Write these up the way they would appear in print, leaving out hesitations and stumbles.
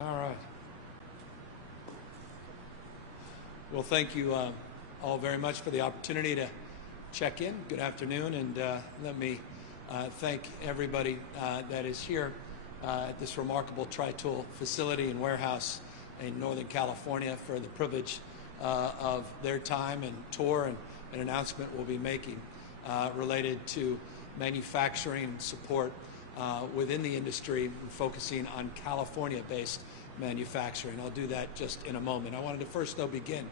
All right. Well, thank you all very much for the opportunity to check in. Good afternoon, and let me thank everybody that is here at this remarkable Tri-Tool facility and warehouse in Northern California for the privilege of their time and tour and an announcement we'll be making related to manufacturing support within the industry, focusing on California-based manufacturing. I'll do that just in a moment. I wanted to first, though, begin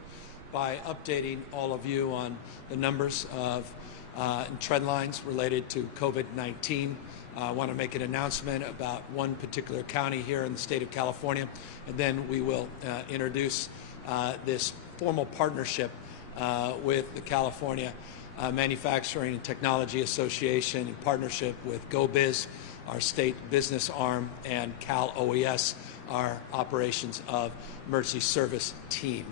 by updating all of you on the numbers of and trend lines related to COVID-19. I want to make an announcement about one particular county here in the state of California, and then we will introduce this formal partnership with the California Manufacturing and Technology Association in partnership with GoBiz, our state business arm, and Cal OES, our operations of emergency service team.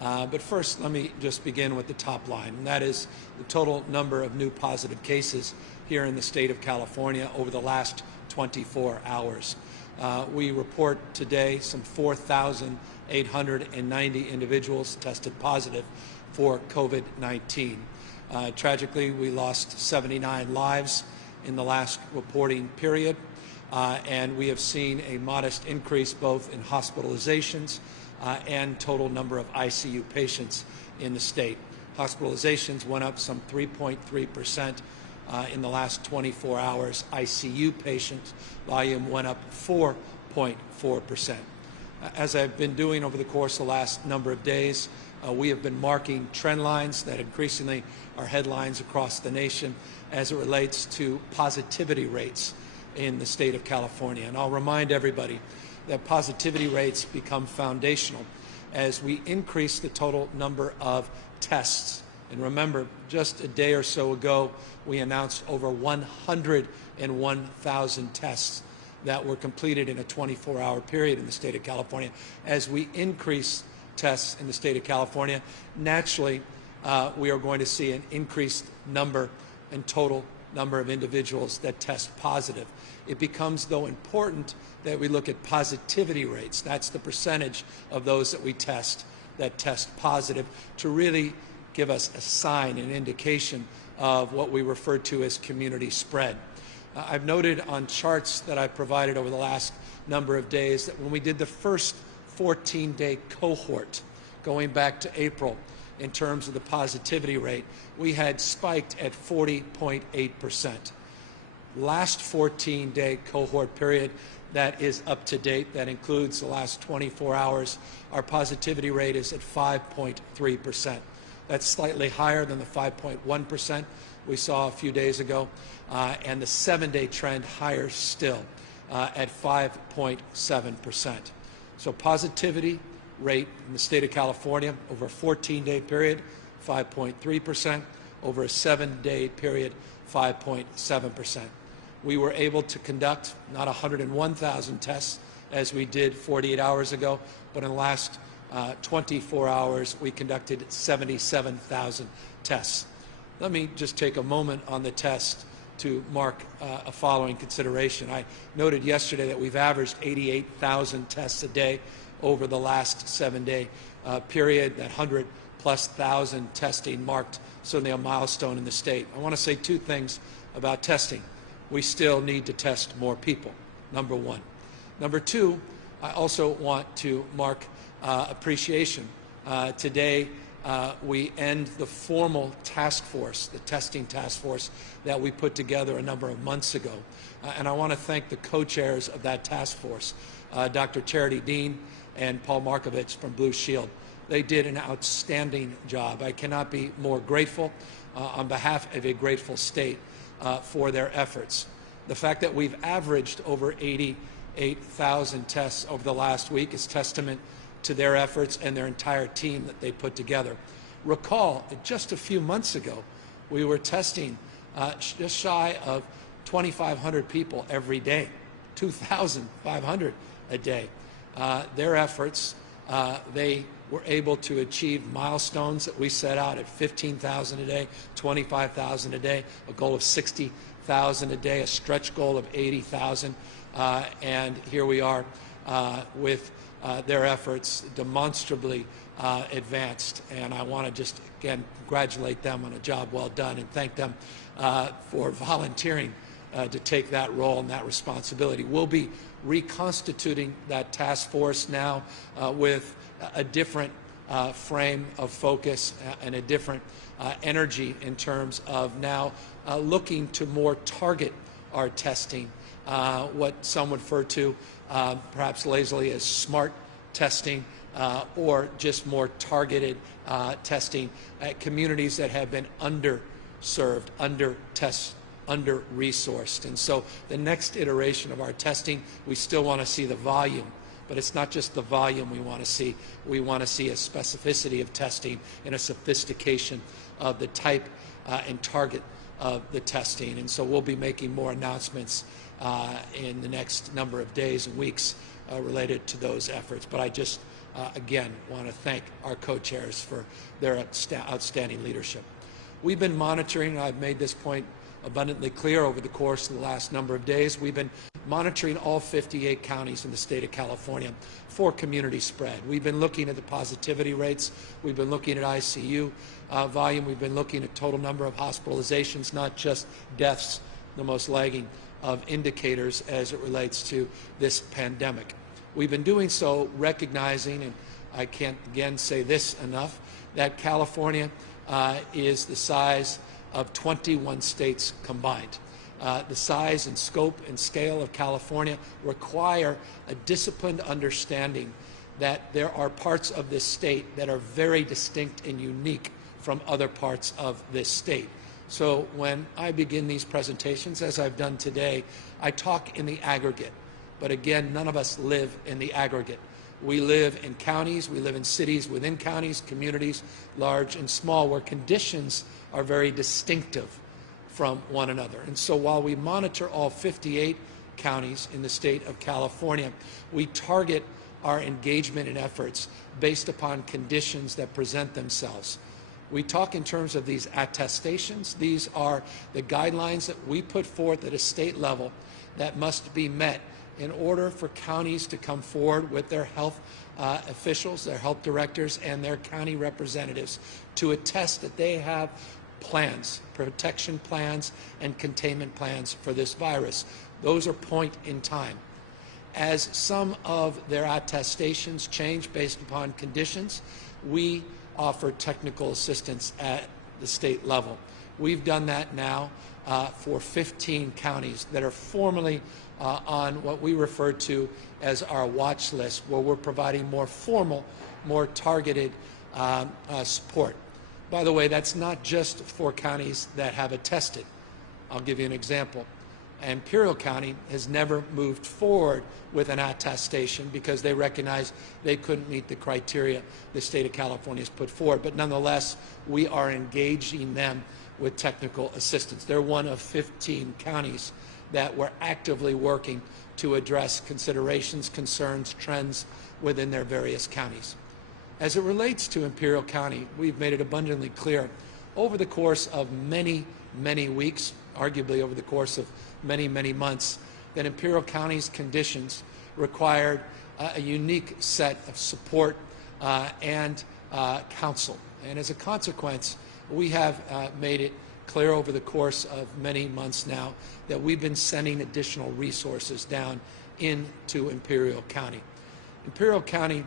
But first, let me just begin with the top line, and that is the total number of new positive cases here in the state of California over the last 24 hours. We report today some 4,890 individuals tested positive for COVID-19. Tragically, we lost 79 lives in the last reporting period, and we have seen a modest increase both in hospitalizations and total number of ICU patients in the state. Hospitalizations went up some 3.3% in the last 24 hours. ICU patient volume went up 4.4%. As I've been doing over the course of the last number of days, we have been marking trend lines that increasingly are headlines across the nation as it relates to positivity rates in the state of California. And I'll remind everybody that positivity rates become foundational as we increase the total number of tests. And remember, just a day or so ago, we announced over 101,000 tests that were completed in a 24-hour period in the state of California. As we increase tests in the state of California, naturally, we are going to see an increased number and total number of individuals that test positive. It becomes, though, important that we look at positivity rates. That's the percentage of those that we test that test positive, to really give us a sign, an indication of what we refer to as community spread. I've noted on charts that I've provided over the last number of days that when we did the first 14-day cohort, going back to April, in terms of the positivity rate, we had spiked at 40.8%. Last 14-day cohort period, that is up to date, that includes the last 24 hours, our positivity rate is at 5.3%. That's slightly higher than the 5.1% we saw a few days ago, and the 7-day trend higher still at 5.7%. So positivity rate in the state of California over a 14-day period, 5.3%. Over a 7-day period, 5.7%. We were able to conduct not 101,000 tests as we did 48 hours ago, but in the last 24 hours, we conducted 77,000 tests. Let me just take a moment on the test to mark a following consideration. I noted yesterday that we've averaged 88,000 tests a day over the last 7-day period. That 100+ thousand testing marked certainly a milestone in the state. I want to say two things about testing. We still need to test more people, number one. Number two, I also want to mark appreciation. Today, we end the formal task force, the testing task force that we put together a number of months ago. And I want to thank the co-chairs of that task force, Dr. Charity Dean and Paul Markovich from Blue Shield. They did an outstanding job. I cannot be more grateful on behalf of a grateful state for their efforts. The fact that we've averaged over 88,000 tests over the last week is testament to their efforts and their entire team that they put together. Recall, just a few months ago, we were testing just shy of 2,500 people every day, 2,500 a day. Their efforts, they were able to achieve milestones that we set out at 15,000 a day, 25,000 a day, a goal of 60,000 a day, a stretch goal of 80,000, and here we are with their efforts demonstrably advanced. And I want to just, again, congratulate them on a job well done and thank them for volunteering to take that role and that responsibility. We'll be reconstituting that task force now with a different frame of focus and a different energy in terms of now looking to more target our testing, what some would refer to perhaps lazily as smart testing, or just more targeted testing at communities that have been underserved, under-resourced. And so the next iteration of our testing, we still want to see the volume, but it's not just the volume we want to see. We want to see a specificity of testing and a sophistication of the type and target of the testing. And so we'll be making more announcements in the next number of days and weeks related to those efforts. But I just, again, want to thank our co-chairs for their outstanding leadership. We've been monitoring, I've made this point abundantly clear over the course of the last number of days, we've been monitoring all 58 counties in the state of California for community spread. We've been looking at the positivity rates, we've been looking at ICU volume, we've been looking at total number of hospitalizations, not just deaths, the most lagging of indicators as it relates to this pandemic. We've been doing so recognizing, and I can't again say this enough, that California is the size of 21 states combined. The size and scope and scale of California require a disciplined understanding that there are parts of this state that are very distinct and unique from other parts of this state. So when I begin these presentations, as I've done today, I talk in the aggregate. But again, none of us live in the aggregate. We live in counties, we live in cities within counties, communities, large and small, where conditions are very distinctive from one another. And so while we monitor all 58 counties in the state of California, we target our engagement and efforts based upon conditions that present themselves. We talk in terms of these attestations. These are the guidelines that we put forth at a state level that must be met in order for counties to come forward with their health officials, their health directors, and their county representatives to attest that they have plans, protection plans and containment plans for this virus. Those are point in time. As some of their attestations change based upon conditions, we offer technical assistance at the state level. We've done that now for 15 counties that are formally on what we refer to as our watch list, where we're providing more formal, more targeted support. By the way, that's not just for counties that have attested. I'll give you an example. Imperial County has never moved forward with an attestation because they recognize they couldn't meet the criteria the state of California has put forward. But nonetheless, we are engaging them with technical assistance. They're one of 15 counties that we're actively working to address considerations, concerns, trends within their various counties. As it relates to Imperial County, we've made it abundantly clear over the course of many, many weeks, arguably over the course of many, many months, that Imperial County's conditions required a unique set of support and counsel. And as a consequence, we have made it clear over the course of many months now that we've been sending additional resources down into Imperial County. Imperial County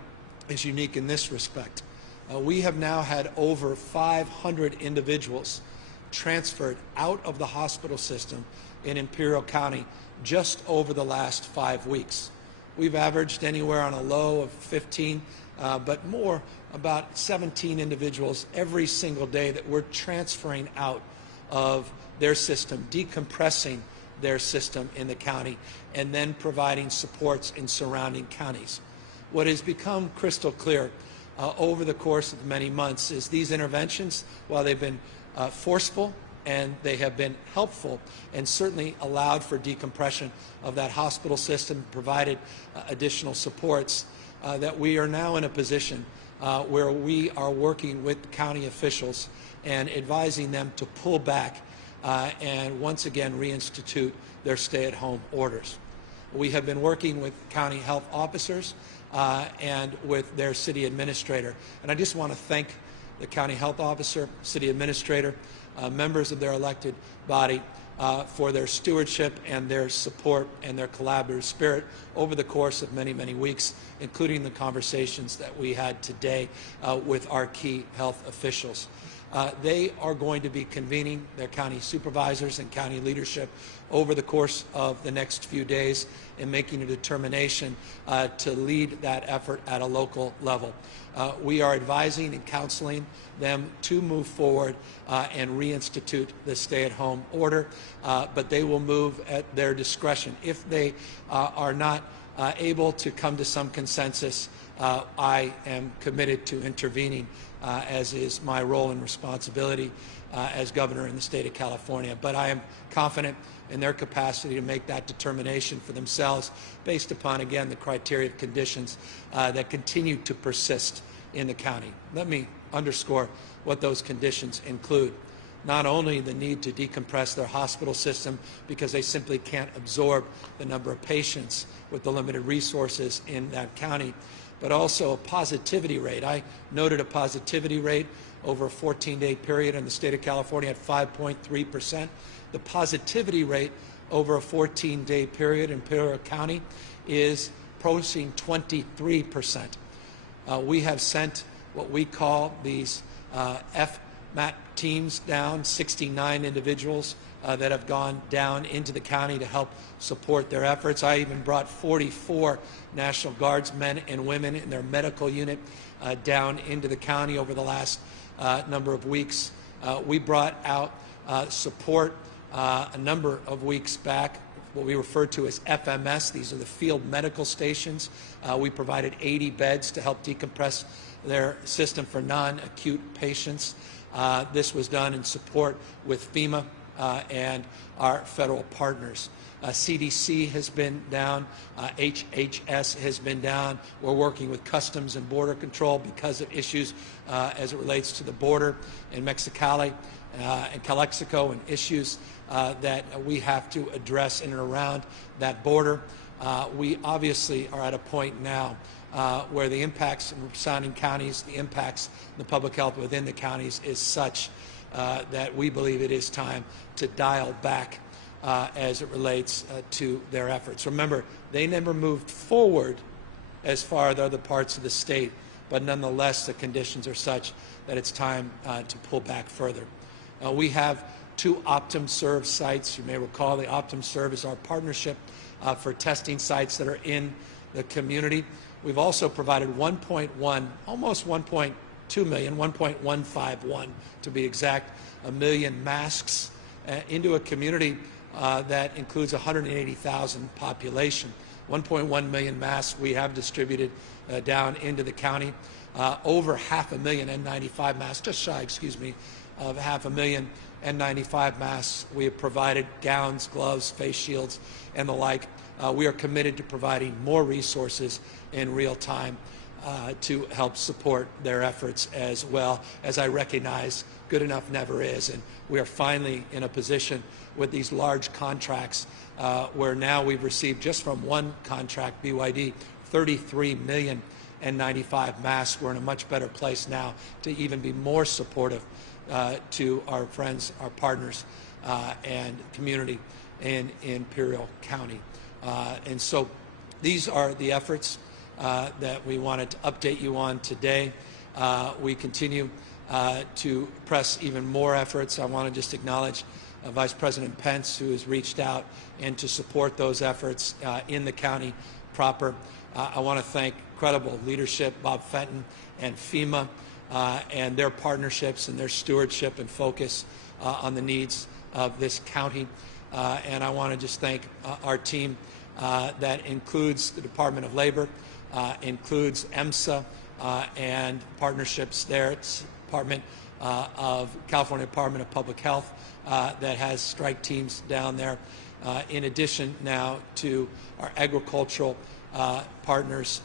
is unique in this respect. We have now had over 500 individuals transferred out of the hospital system in Imperial County just over the last 5 weeks. We've averaged anywhere on a low of 15, but more, about 17 individuals every single day that we're transferring out of their system, decompressing their system in the county, and then providing supports in surrounding counties. What has become crystal clear over the course of many months is these interventions, while they've been forceful and they have been helpful and certainly allowed for decompression of that hospital system, provided additional supports, that we are now in a position where we are working with county officials and advising them to pull back and once again reinstitute their stay-at-home orders. We have been working with county health officers and with their city administrator. And I just want to thank the county health officer, city administrator, members of their elected body for their stewardship and their support and their collaborative spirit over the course of many, many weeks, including the conversations that we had today with our key health officials. They are going to be convening their county supervisors and county leadership over the course of the next few days and making a determination to lead that effort at a local level. We are advising and counseling them to move forward and reinstitute the stay-at-home order, but they will move at their discretion. If they are not able to come to some consensus, I am committed to intervening, as is my role and responsibility as governor in the state of California. But I am confident in their capacity to make that determination for themselves based upon, again, the criteria of conditions that continue to persist in the county. Let me underscore what those conditions include. Not only the need to decompress their hospital system because they simply can't absorb the number of patients with the limited resources in that county, but also a positivity rate. I noted a positivity rate over a 14-day period in the state of California at 5.3%. The positivity rate over a 14-day period in Imperial County is approaching 23%. We have sent what we call these FMAT teams down, 69 individuals that have gone down into the county to help support their efforts. I even brought 44 National Guards men and women in their medical unit down into the county over the last number of weeks. We brought out support a number of weeks back, what we refer to as FMS. These are the field medical stations. We provided 80 beds to help decompress their system for non-acute patients. This was done in support with FEMA and our federal partners. CDC has been down, HHS has been down. We're working with Customs and Border Control because of issues as it relates to the border in Mexicali and Calexico and issues that we have to address in and around that border. We obviously are at a point now where the impacts in surrounding counties, the impacts in the public health within the counties is such that we believe it is time to dial back as it relates to their efforts. Remember, they never moved forward as far as other parts of the state, but nonetheless the conditions are such that it's time to pull back further. We have 2 OptumServe sites. You may recall the OptumServe is our partnership for testing sites that are in the community. We've also provided 1.1, almost 1.2 million, 1.151 to be exact, a million masks into a community that includes 180,000 population. 1.1 million masks we have distributed down into the county. Over 500,000 N95 masks, just shy, excuse me, of 500,000 N95 masks. We have provided gowns, gloves, face shields, and the like. We are committed to providing more resources in real time to help support their efforts as well. As I recognize, good enough never is, and we are finally in a position with these large contracts where now we've received just from one contract, BYD, 33 million N95 masks. We're in a much better place now to even be more supportive to our friends, our partners, and community in Imperial County. And so these are the efforts that we wanted to update you on today. We continue to press even more efforts. I want to just acknowledge Vice President Pence, who has reached out and to support those efforts in the county proper. I want to thank credible leadership, Bob Fenton and FEMA, and their partnerships and their stewardship and focus on the needs of this county. And I want to just thank our team that includes the Department of Labor, includes EMSA and partnerships there. It's Department of California Department of Public Health that has strike teams down there. In addition now to our agricultural partners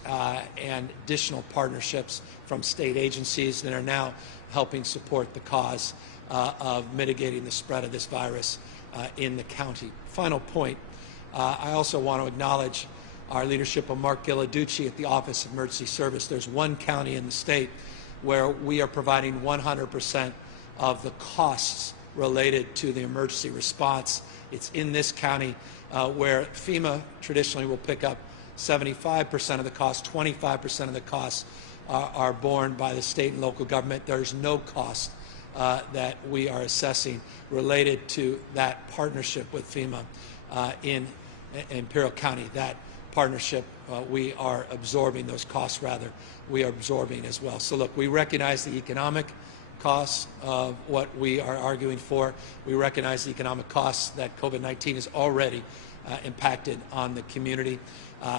and additional partnerships from state agencies that are now helping support the cause of mitigating the spread of this virus in the county. Final point, I also want to acknowledge our leadership of Mark Gilladucci at the Office of Emergency Service, there's one county in the state where we are providing 100% of the costs related to the emergency response. It's in this county where FEMA traditionally will pick up 75% of the cost, 25% of the costs are borne by the state and local government. There's no cost that we are assessing related to that partnership with FEMA in Imperial County. That partnership, we are absorbing those costs, rather, we are absorbing as well. So look, we recognize the economic costs of what we are arguing for. We recognize the economic costs that COVID-19 has already impacted on the community,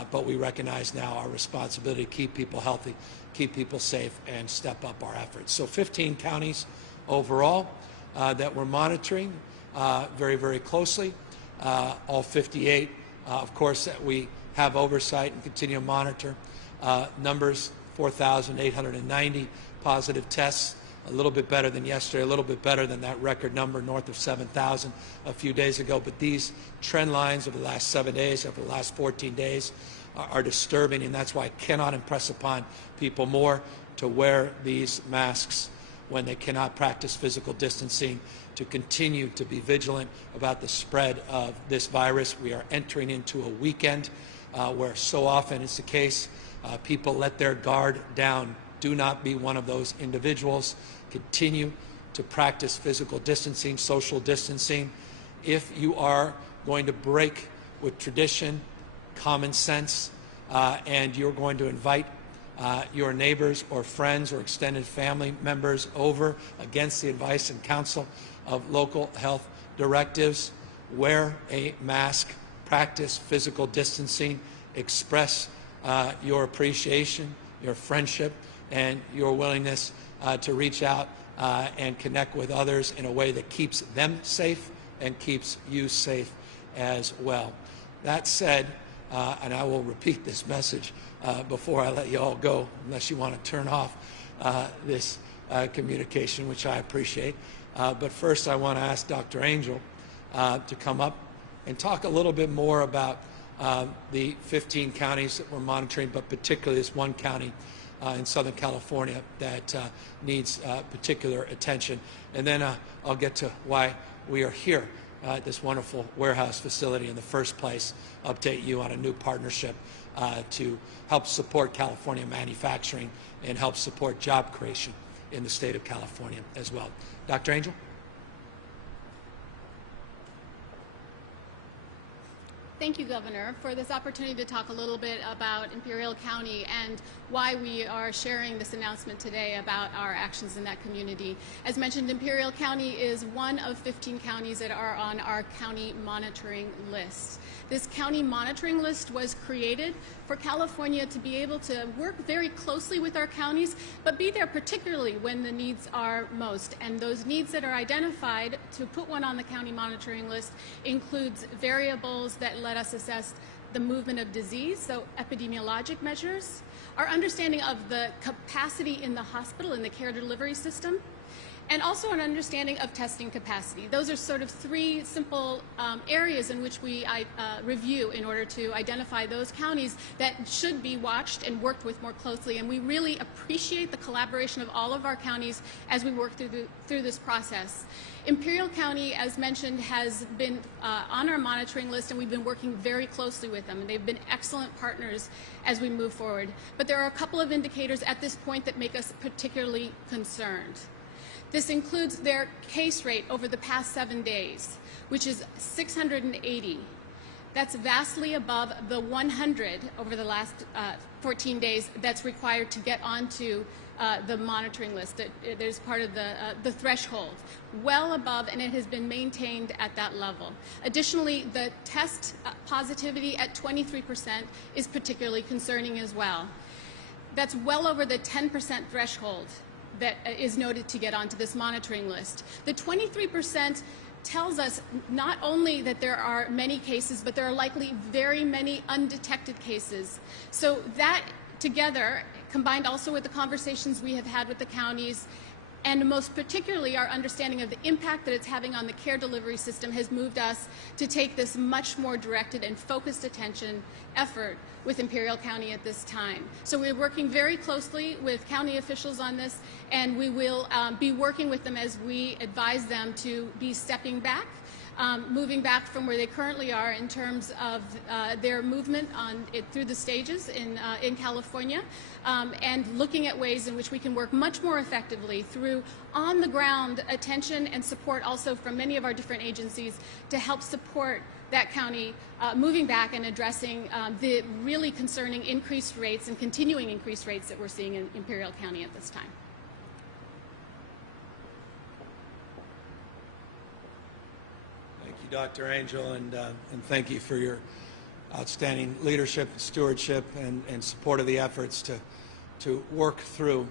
but we recognize now our responsibility to keep people healthy, keep people safe, and step up our efforts. So 15 counties overall that we're monitoring very, very closely. All 58, of course, that we have oversight and continue to monitor. Numbers, 4,890 positive tests, a little bit better than yesterday, a little bit better than that record number north of 7,000 a few days ago. But these trend lines over the last 7 days, over the last 14 days, are disturbing, and that's why I cannot impress upon people more to wear these masks when they cannot practice physical distancing, to continue to be vigilant about the spread of this virus. We are entering into a weekend where so often it's the case, people let their guard down. Do not be one of those individuals. Continue to practice physical distancing, social distancing. If you are going to break with tradition, common sense, and you're going to invite your neighbors or friends or extended family members over against the advice and counsel of local health directives, wear a mask, practice physical distancing, express your appreciation, your friendship, and your willingness to reach out and connect with others in a way that keeps them safe and keeps you safe as well. That said, and I will repeat this message before I let you all go, unless you want to turn off this communication, which I appreciate. But first I want to ask Dr. Angel to come up and talk a little bit more about the 15 counties that we're monitoring, but particularly this one county in Southern California that needs particular attention. And then I'll get to why we are here at this wonderful warehouse facility in the first place, update you on a new partnership to help support California manufacturing and help support job creation in the state of California as well. Dr. Angel? Thank you, Governor, for this opportunity to talk a little bit about Imperial County and why we are sharing this announcement today about our actions in that community. As mentioned, Imperial County is one of 15 counties that are on our county monitoring list. This county monitoring list was created for California to be able to work very closely with our counties, but be there particularly when the needs are most. And those needs that are identified to put one on the county monitoring list includes variables that let us assess the movement of disease, so epidemiologic measures, our understanding of the capacity in the hospital, in the care delivery system, and also an understanding of testing capacity. Those are sort of three simple areas in which we review in order to identify those counties that should be watched and worked with more closely. And we really appreciate the collaboration of all of our counties as we work through this process. Imperial County, as mentioned, has been on our monitoring list, and we've been working very closely with them, and they've been excellent partners as we move forward. But there are a couple of indicators at this point that make us particularly concerned. This includes their case rate over the past 7 days, which is 680. That's vastly above the 100 over the last 14 days that's required to get onto the monitoring list. There's part of the threshold, well above, and it has been maintained at that level. Additionally, the test positivity at 23% is particularly concerning as well. That's well over the 10% threshold that is noted to get onto this monitoring list. The 23% tells us not only that there are many cases, but there are likely very many undetected cases. So that together, combined also with the conversations we have had with the counties, And most particularly, our understanding of the impact that it's having on the care delivery system has moved us to take this much more directed and focused attention effort with Imperial County at this time. So we're working very closely with county officials on this, and we will be working with them as we advise them to be stepping back, moving back from where they currently are in terms of their movement through the stages in California, and looking at ways in which we can work much more effectively through on-the-ground attention and support also from many of our different agencies to help support that county moving back and addressing the really concerning increased rates and continuing increased rates that we're seeing in Imperial County at this time. Thank you, Dr. Angel, and thank you for your outstanding leadership, stewardship, and support of the efforts to work through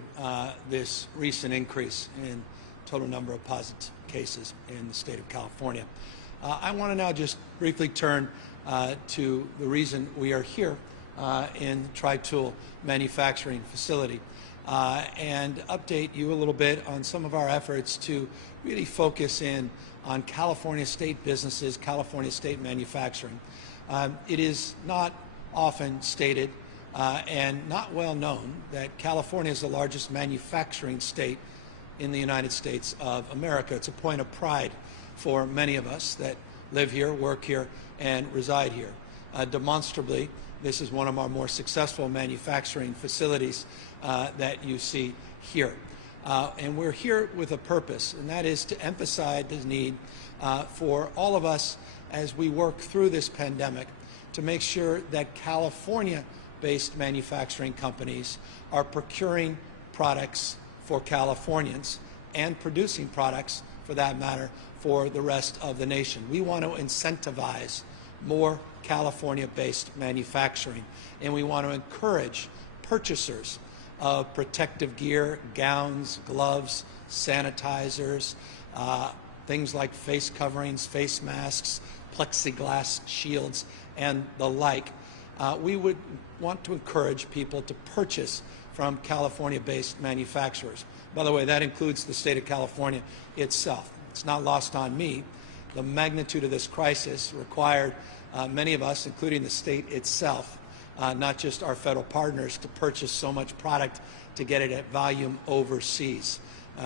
this recent increase in total number of positive cases in the state of California. I want to now just briefly turn to the reason we are here in the Tri-Tool manufacturing facility and update you a little bit on some of our efforts to really focus in on California state businesses, California state manufacturing. It is not often stated and not well known that California is the largest manufacturing state in the United States of America. It's a point of pride for many of us that live here, work here, and reside here. Demonstrably, this is one of our more successful manufacturing facilities that you see here. And we're here with a purpose, and that is to emphasize the need for all of us as we work through this pandemic to make sure that California-based manufacturing companies are procuring products for Californians and producing products, for that matter, for the rest of the nation. We want to incentivize more California-based manufacturing, and we want to encourage purchasers of protective gear, gowns, gloves, sanitizers, things like face coverings, face masks, plexiglass shields, and the like. We would want to encourage people to purchase from California-based manufacturers. By the way, that includes the state of California itself. It's not lost on me. The magnitude of this crisis required many of us, including the state itself, not just our federal partners, to purchase so much product to get it at volume overseas.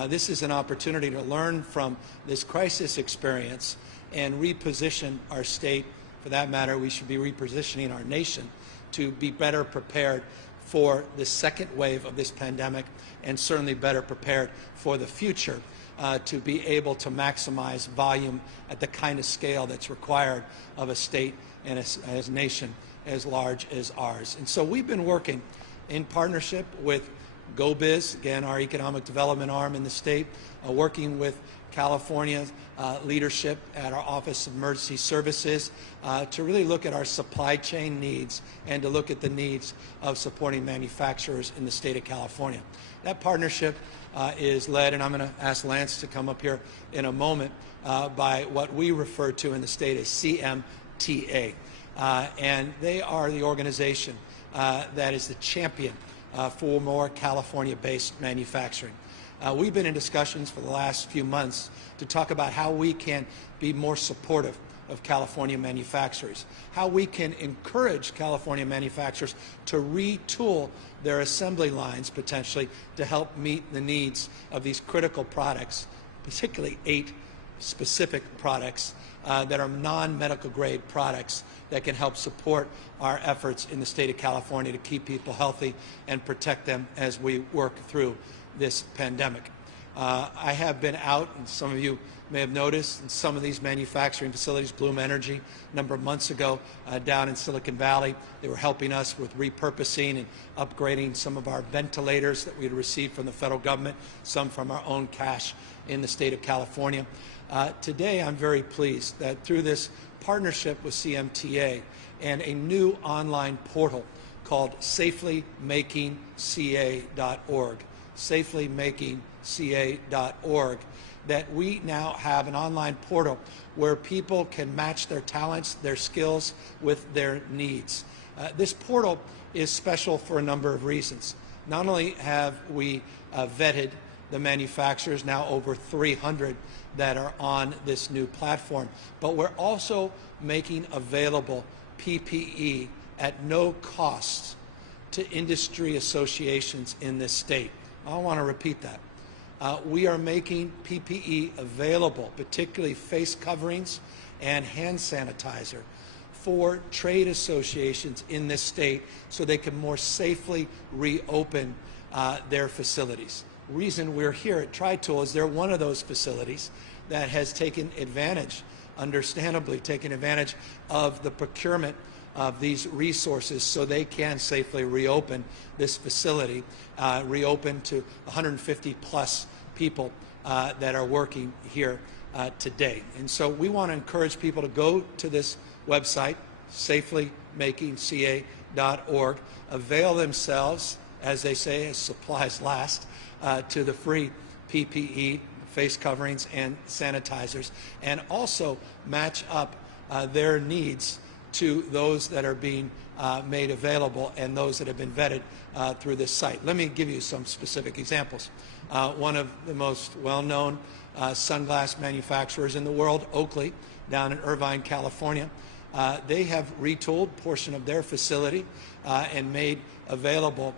This is an opportunity to learn from this crisis experience and reposition our state. For that matter, we should be repositioning our nation to be better prepared for the second wave of this pandemic, and certainly better prepared for the future to be able to maximize volume at the kind of scale that's required of a state and a nation as large as ours. And so we've been working in partnership with GoBiz, again, our economic development arm in the state, working with California leadership at our Office of Emergency Services to really look at our supply chain needs and to look at the needs of supporting manufacturers in the state of California. That partnership is led, and I'm going to ask Lance to come up here in a moment, by what we refer to in the state as CMTA. And they are the organization that is the champion for more California-based manufacturing. We've been in discussions for the last few months to talk about how we can be more supportive of California manufacturers, how we can encourage California manufacturers to retool their assembly lines potentially to help meet the needs of these critical products, particularly 8 specific products that are non-medical grade products that can help support our efforts in the state of California to keep people healthy and protect them as we work through this pandemic. I have been out, and some of you may have noticed, in some of these manufacturing facilities, Bloom Energy, a number of months ago down in Silicon Valley. They were helping us with repurposing and upgrading some of our ventilators that we had received from the federal government, some from our own cash in the state of California. Today, I'm very pleased that through this partnership with CMTA and a new online portal called safelymakingca.org, safelymakingca.org, that we now have an online portal where people can match their talents, their skills with their needs. This portal is special for a number of reasons. Not only have we vetted the manufacturers, now over 300 that are on this new platform. But we're also making available PPE at no cost to industry associations in this state. I want to repeat that. We are making PPE available, particularly face coverings and hand sanitizer, for trade associations in this state so they can more safely reopen their facilities. The reason we're here at Tri-Tool is they're one of those facilities that has taken advantage, understandably taken advantage of the procurement of these resources so they can safely reopen this facility, reopen to 150 plus people that are working here today. And so we want to encourage people to go to this website, safelymakingca.org, avail themselves, as they say, as supplies last, to the free PPE, face coverings and sanitizers, and also match up their needs to those that are being made available and those that have been vetted through this site. Let me give you some specific examples. One of the most well-known sunglass manufacturers in the world, Oakley, down in Irvine, California, they have retooled a portion of their facility and made available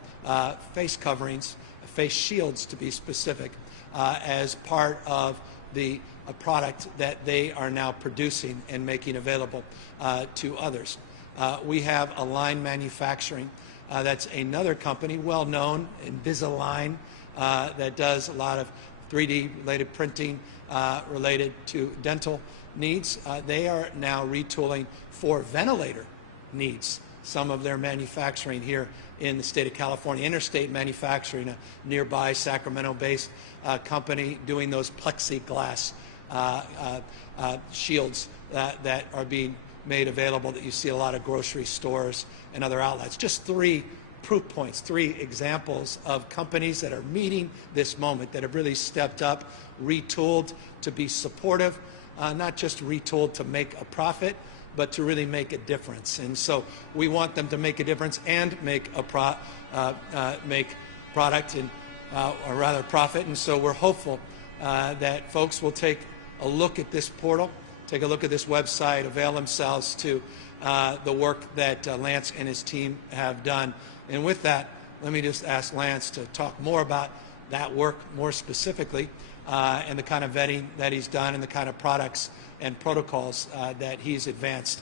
face coverings, face shields to be specific, as part of the product that they are now producing and making available to others. We have Align Manufacturing. That's another company, well known, Invisalign, that does a lot of 3D related printing related to dental needs. They are now retooling for ventilator needs some of their manufacturing here in the state of California. Interstate Manufacturing, a nearby Sacramento-based company, doing those plexiglass shields that are being made available that you see a lot of grocery stores and other outlets. Just three proof points, three examples of companies that are meeting this moment, that have really stepped up, retooled to be supportive, not just retooled to make a profit, but to really make a difference. And so we want them to make a difference and make a make product and or rather profit. And so we're hopeful that folks will take a look at this portal, take a look at this website, avail themselves to the work that Lance and his team have done. And with that, let me just ask Lance to talk more about that work more specifically and the kind of vetting that he's done and the kind of products and protocols that he's advanced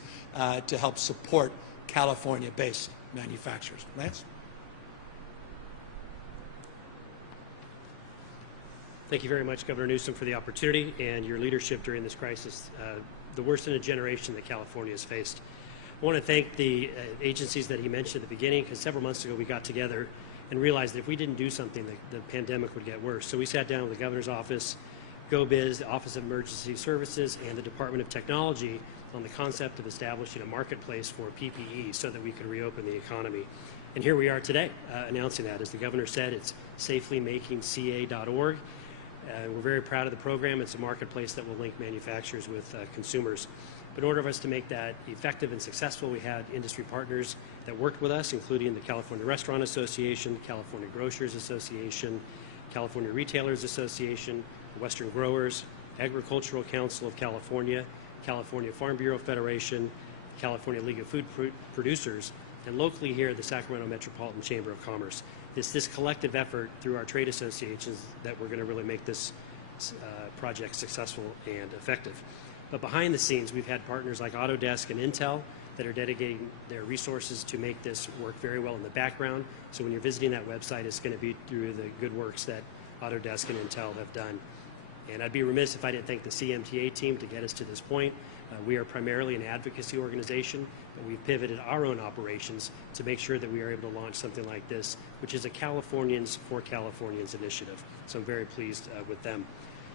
to help support California-based manufacturers. Lance? Thank you very much, Governor Newsom, for the opportunity and your leadership during this crisis, the worst in a generation that California has faced. I want to thank the agencies that he mentioned at the beginning, because several months ago we got together and realized that if we didn't do something, the pandemic would get worse. So we sat down with the governor's office, GoBiz, the Office of Emergency Services, and the Department of Technology on the concept of establishing a marketplace for PPE so that we could reopen the economy. And here we are today announcing that. As the governor said, it's safelymakingca.org. We're very proud of the program. It's a marketplace that will link manufacturers with consumers. But in order for us to make that effective and successful, we had industry partners that worked with us, including the California Restaurant Association, California Grocers Association, California Retailers Association, Western Growers, Agricultural Council of California, California Farm Bureau Federation, California League of Food Producers, and locally here, the Sacramento Metropolitan Chamber of Commerce. It's this collective effort through our trade associations that we're going to really make this project successful and effective. But behind the scenes, we've had partners like Autodesk and Intel that are dedicating their resources to make this work very well in the background. So when you're visiting that website, it's going to be through the good works that Autodesk and Intel have done. And I'd be remiss if I didn't thank the CMTA team to get us to this point. We are primarily an advocacy organization, but we've pivoted our own operations to make sure that we are able to launch something like this, which is a Californians for Californians initiative. So I'm very pleased with them.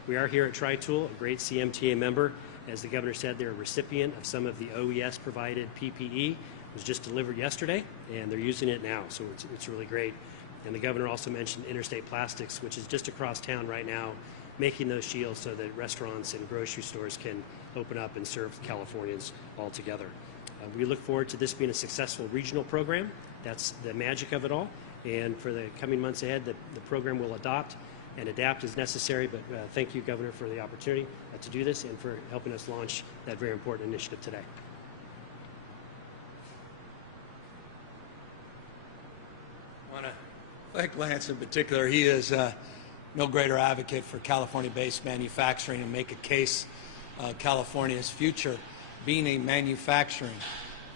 We are here at Tri-Tool, a great CMTA member. As the governor said, they're a recipient of some of the OES-provided PPE. It was just delivered yesterday, and they're using it now, so it's really great. And the governor also mentioned Interstate Plastics, which is just across town right now, making those shields so that restaurants and grocery stores can open up and serve Californians all together. We look forward to this being a successful regional program. That's the magic of it all. And for the coming months ahead, the program will adopt and adapt as necessary. But thank you, Governor, for the opportunity to do this and for helping us launch that very important initiative today. I want to thank Lance in particular. He is no greater advocate for California-based manufacturing and make a case California's future being a manufacturing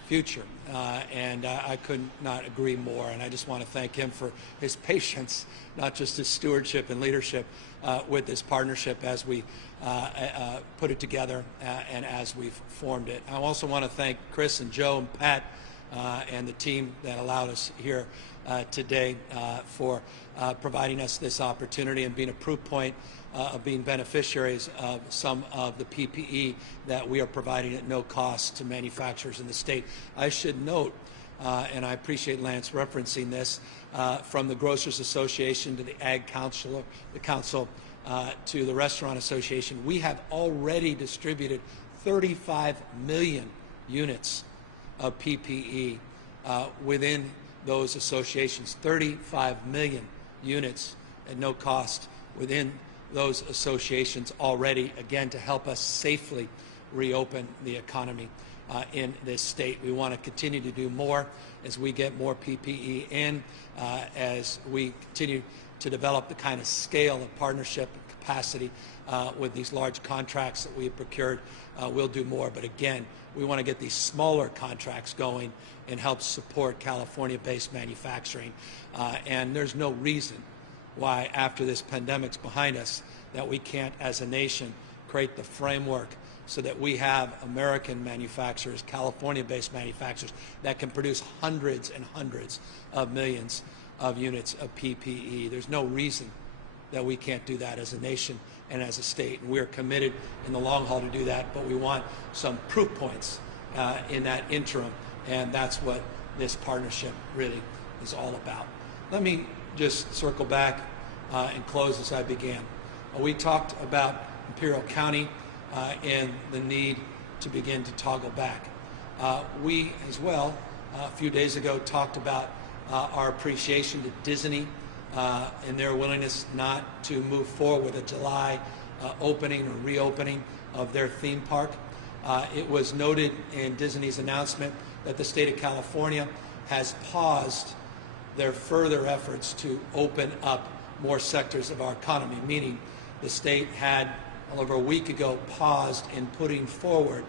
future. And I could not agree more. And I just want to thank him for his patience, not just his stewardship and leadership with this partnership as we put it together and as we've formed it. I also want to thank Chris and Joe and Pat and the team that allowed us here today for providing us this opportunity and being a proof point of being beneficiaries of some of the PPE that we are providing at no cost to manufacturers in the state. I should note, and I appreciate Lance referencing this, from the Grocers Association to the Ag Council, to the Restaurant Association, we have already distributed 35 million units of PPE within those associations, 35 million units at no cost within those associations already, again, to help us safely reopen the economy in this state. We want to continue to do more as we get more PPE in, as we continue to develop the kind of scale of partnership and capacity with these large contracts that we have procured. We'll do more, but again, we want to get these smaller contracts going and help support California-based manufacturing. And there's no reason why, after this pandemic's behind us, that we can't, as a nation, create the framework so that we have American manufacturers, California-based manufacturers, that can produce hundreds and hundreds of millions of units of PPE. There's no reason that we can't do that as a nation and as a state. And we're committed in the long haul to do that, but we want some proof points in that interim, and that's what this partnership really is all about. Let me just circle back and close as I began. We talked about Imperial County and the need to begin to toggle back. We, as well, a few days ago, talked about our appreciation to Disney and their willingness not to move forward with a July opening or reopening of their theme park. It was noted in Disney's announcement that the state of California has paused their further efforts to open up more sectors of our economy, meaning the state had, over a week ago, paused in putting forward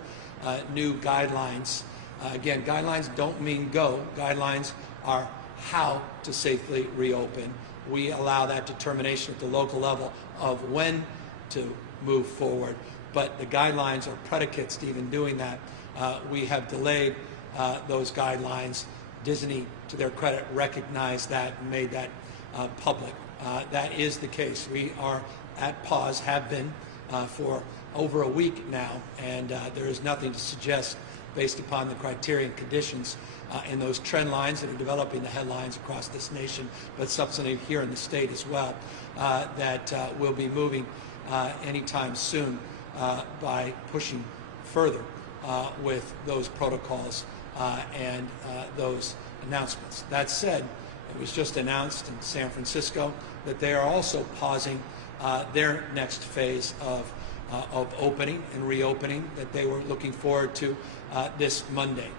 new guidelines. Again, guidelines don't mean go. Guidelines are how to safely reopen. We allow that determination at the local level of when to move forward, but the guidelines are predicates to even doing that. We have delayed those guidelines. Disney, to their credit, recognized that and made that public. That is the case. We are at pause, have been for over a week now, and there is nothing to suggest, based upon the criteria and conditions and those trend lines that are developing the headlines across this nation, but subsequently here in the state as well, that we'll be moving anytime soon by pushing further with those protocols and those announcements. That said, it was just announced in San Francisco that they are also pausing their next phase of opening and reopening that they were looking forward to this Monday.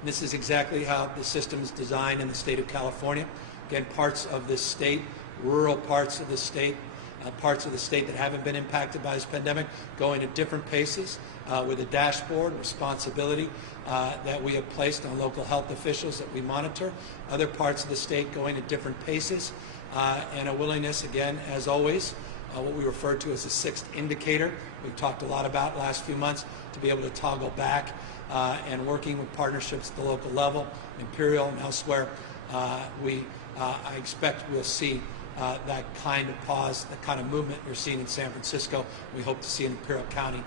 And this is exactly how the system is designed in the state of California. Again, parts of this state, rural parts of the state, parts of the state that haven't been impacted by this pandemic, going at different paces with a dashboard responsibility that we have placed on local health officials that we monitor. Other parts of the state going at different paces and a willingness, again, as always, what we refer to as a sixth indicator. We've talked a lot about last few months to be able to toggle back and working with partnerships at the local level, Imperial and elsewhere. I expect we'll see that kind of pause, the kind of movement you're seeing in San Francisco. We hope to see in Imperial County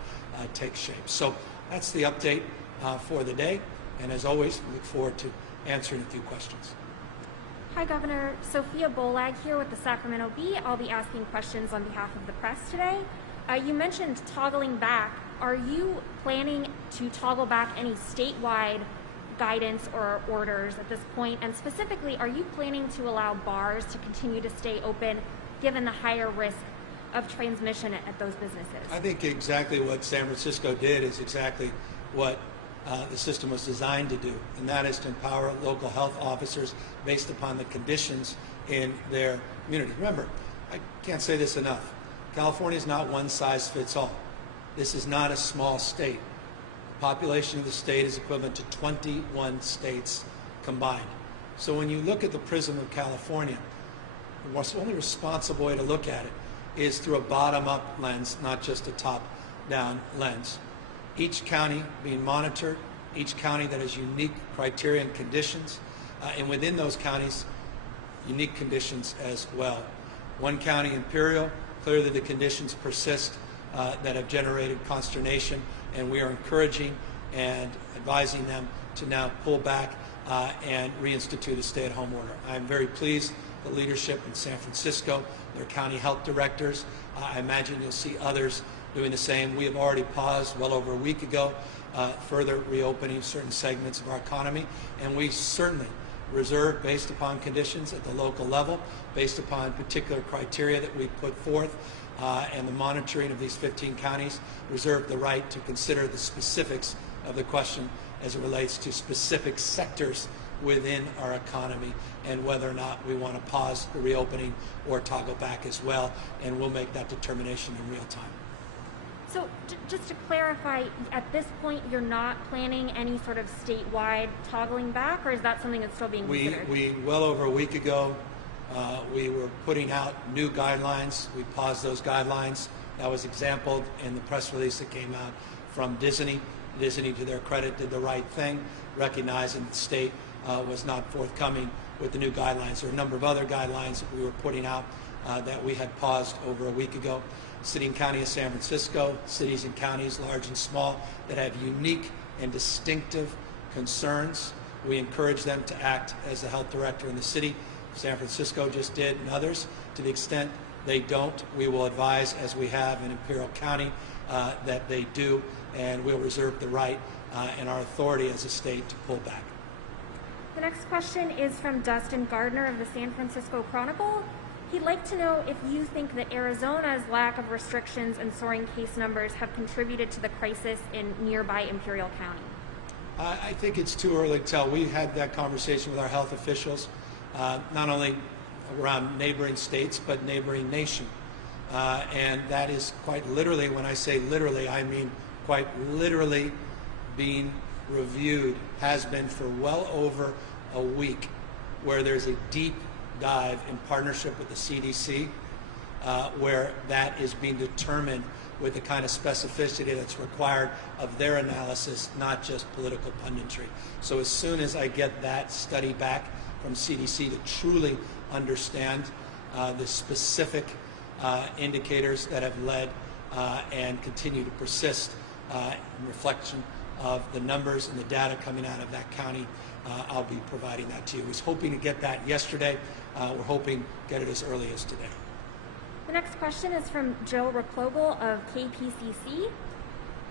take shape. So that's the update for the day. And as always, we look forward to answering a few questions. Hi, Governor. Sophia Bolag here with the Sacramento Bee. I'll be asking questions on behalf of the press today. You mentioned toggling back. Are you planning to toggle back any statewide guidance or orders at this point? And specifically, are you planning to allow bars to continue to stay open given the higher risk of transmission at those businesses? I think exactly what San Francisco did is exactly what the system was designed to do, and that is to empower local health officers based upon the conditions in their community. Remember, I can't say this enough, California is not one size fits all. This is not a small state. The population of the state is equivalent to 21 states combined. So when you look at the prism of California, the only responsible way to look at it is through a bottom-up lens, not just a top-down lens. Each county being monitored, each county that has unique criteria and conditions, and within those counties, unique conditions as well. One county, Imperial, clearly the conditions persist that have generated consternation, and we are encouraging and advising them to now pull back and reinstitute a stay-at-home order. I'm very pleased the leadership in San Francisco, their county health directors. I imagine you'll see others doing the same. We have already paused well over a week ago, further reopening certain segments of our economy, and we certainly reserve, based upon conditions at the local level, based upon particular criteria that we put forth, and the monitoring of these 15 counties, reserve the right to consider the specifics of the question as it relates to specific sectors within our economy and whether or not we want to pause the reopening or toggle back as well, and we'll make that determination in real time. So just to clarify, at this point you're not planning any sort of statewide toggling back, or is that something that's still being considered? We well over a week ago, we were putting out new guidelines. We paused those guidelines. That was exampled in the press release that came out from Disney. Disney, to their credit, did the right thing, recognizing the state was not forthcoming with the new guidelines. There are a number of other guidelines that we were putting out that we had paused over a week ago. City and County of San Francisco, cities and counties, large and small, that have unique and distinctive concerns. We encourage them to act as the health director in the city. San Francisco just did, and others. To the extent they don't, we will advise, as we have in Imperial County, that they do, and we'll reserve the right and our authority as a state to pull back. The next question is from Dustin Gardner of the San Francisco Chronicle. He'd like to know if you think that Arizona's lack of restrictions and soaring case numbers have contributed to the crisis in nearby Imperial County. I think it's too early to tell. We had that conversation with our health officials, not only around neighboring states, but neighboring nation. And that is quite literally, when I say literally, I mean quite literally being reviewed, has been for well over a week, where there's a deep dive in partnership with the CDC, where that is being determined with the kind of specificity that's required of their analysis, not just political punditry. So as soon as I get that study back from CDC to truly understand the specific indicators that have led and continue to persist in reflection of the numbers and the data coming out of that county, I'll be providing that to you. I was hoping to get that yesterday. We're hoping to get it as early as today. The next question is from Joe Replogle of KPCC.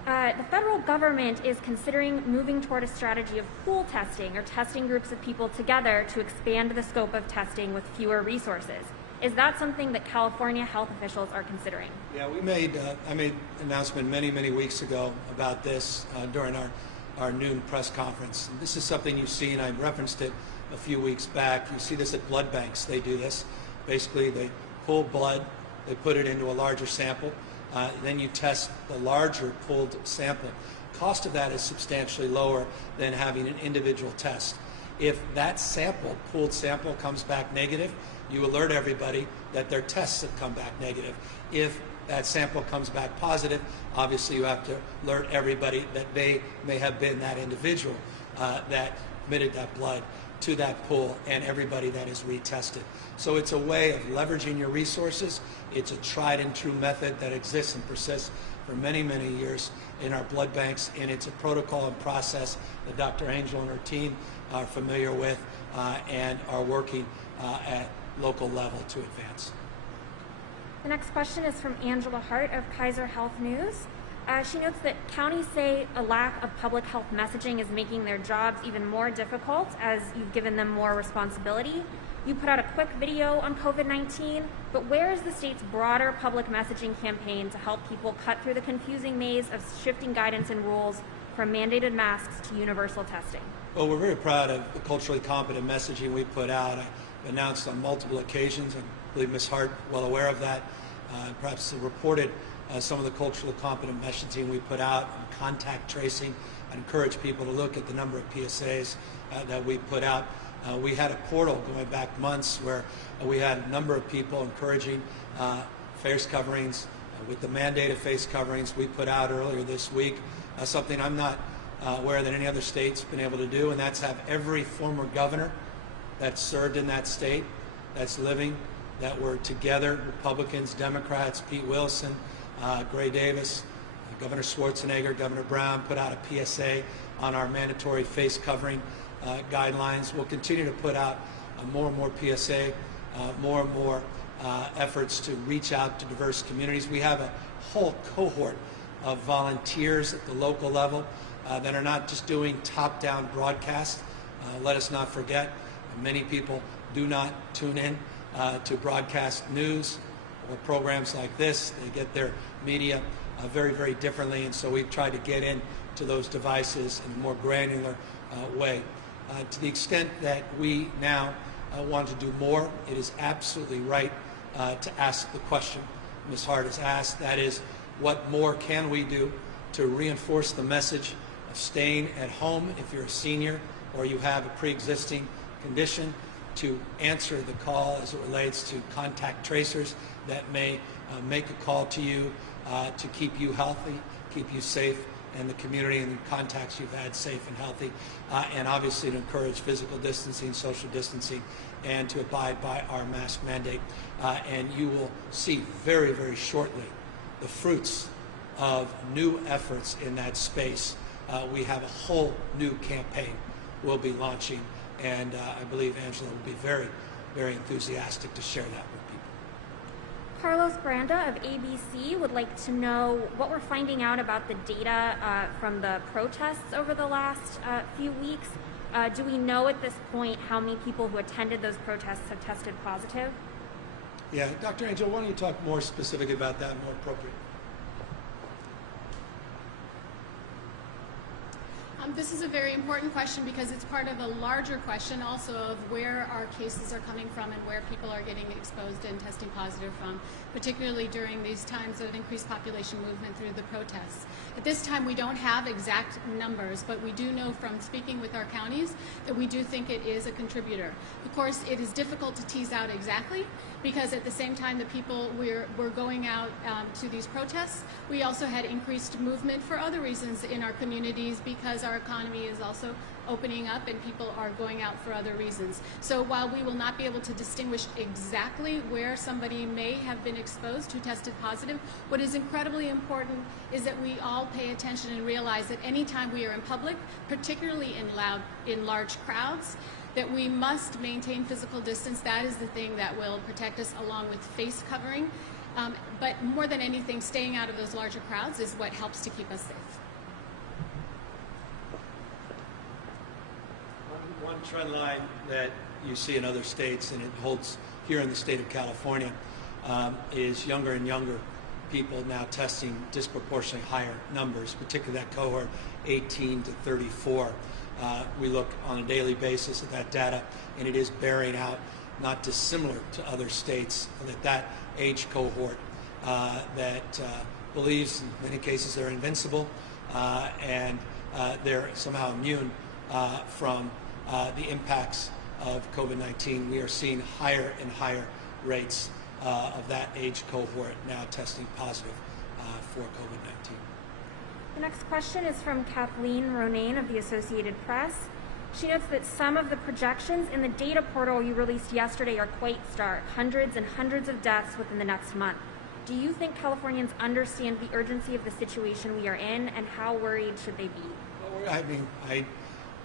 The federal government is considering moving toward a strategy of pool testing, or testing groups of people together to expand the scope of testing with fewer resources. Is that something that California health officials are considering? Yeah, I made an announcement many weeks ago about this during our noon press conference. And this is something you see, and I referenced it a few weeks back. You see this at blood banks. They do this. Basically, they pull blood, they put it into a larger sample, then you test the larger pulled sample. Cost of that is substantially lower than having an individual test. If that sample, pooled sample, comes back negative, you alert everybody that their tests have come back negative. If that sample comes back positive, obviously you have to alert everybody that they may have been that individual that committed that blood to that pool, and everybody that is retested. So it's a way of leveraging your resources. It's a tried and true method that exists and persists for many years in our blood banks, and it's a protocol and process that Dr. Angel and her team are familiar with and are working at local level to advance. The next question is from Angela Hart of Kaiser Health News. She notes that counties say a lack of public health messaging is making their jobs even more difficult as you've given them more responsibility. You put out a quick video on COVID-19, but where is the state's broader public messaging campaign to help people cut through the confusing maze of shifting guidance and rules from mandated masks to universal testing? Well, we're very proud of the culturally competent messaging we put out. I announced on multiple occasions, I believe Ms. Hart well aware of that, perhaps reported some of the culturally competent messaging we put out on contact tracing. I encourage people to look at the number of PSAs that we put out. We had a portal going back months where we had a number of people encouraging face coverings. With the mandated face coverings we put out earlier this week, something I'm not aware that any other state's been able to do, and that's have every former governor that served in that state, that's living, that were together, Republicans, Democrats, Pete Wilson, Gray Davis, Governor Schwarzenegger, Governor Brown, put out a PSA on our mandatory face covering guidelines. We'll continue to put out more and more PSA, more and more efforts to reach out to diverse communities. We have a whole cohort of volunteers at the local level that are not just doing top-down broadcast. Let us not forget, many people do not tune in to broadcast news or programs like this. They get their media very, very differently, and so we've tried to get into those devices in a more granular way. To the extent that we now want to do more, it is absolutely right to ask the question Ms. Hart has asked, that is, what more can we do to reinforce the message of staying at home if you're a senior or you have a pre-existing condition, to answer the call as it relates to contact tracers that may make a call to you to keep you healthy, keep you safe, and the community and the contacts you've had safe and healthy, and obviously to encourage physical distancing, social distancing, and to abide by our mask mandate. And you will see very, very shortly the fruits of new efforts in that space. We have a whole new campaign we'll be launching, and I believe Angela will be very, very enthusiastic to share that with people. Carlos Granda of ABC would like to know what we're finding out about the data from the protests over the last few weeks. Do we know at this point how many people who attended those protests have tested positive? Yeah, Dr. Angel, why don't you talk more specifically about that, more appropriate? This is a very important question because it's part of a larger question also of where our cases are coming from and where people are getting exposed and testing positive from, particularly during these times of increased population movement through the protests. At this time, we don't have exact numbers, but we do know from speaking with our counties that we do think it is a contributor. Of course, it is difficult to tease out exactly because at the same time that people were going out to these protests, we also had increased movement for other reasons in our communities because our economy is also opening up and people are going out for other reasons. So while we will not be able to distinguish exactly where somebody may have been exposed who tested positive, what is incredibly important is that we all pay attention and realize that anytime we are in public, particularly in large crowds, that we must maintain physical distance. That is the thing that will protect us along with face covering. But more than anything, staying out of those larger crowds is what helps to keep us safe. One trend line that you see in other states, and it holds here in the state of California, is younger and younger people now testing disproportionately higher numbers, particularly that cohort 18 to 34. We look on a daily basis at that data, and it is bearing out not dissimilar to other states that age cohort that believes in many cases they're invincible and they're somehow immune from the impacts of COVID-19. We are seeing higher and higher rates of that age cohort now testing positive for COVID-19. The next question is from Kathleen Ronayne of the Associated Press. She notes that some of the projections in the data portal you released yesterday are quite stark, hundreds and hundreds of deaths within the next month. Do you think Californians understand the urgency of the situation we are in, and how worried should they be? Well, I mean, I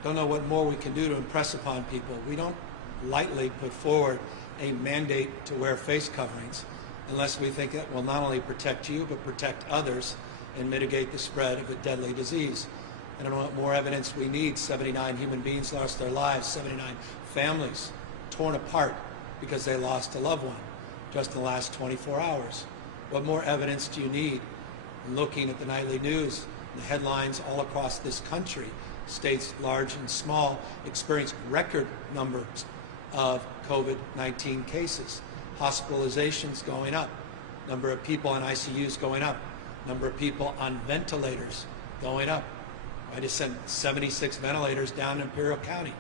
don't know what more we can do to impress upon people. We don't lightly put forward a mandate to wear face coverings unless we think it will not only protect you, but protect others and mitigate the spread of a deadly disease. I don't know what more evidence we need. 79 human beings lost their lives, 79 families torn apart because they lost a loved one just in the last 24 hours. What more evidence do you need? Looking at the nightly news, the headlines all across this country, states large and small experience record numbers of COVID-19 cases, hospitalizations going up, number of people in ICUs going up, number of people on ventilators going up. I just sent 76 ventilators down in Imperial County.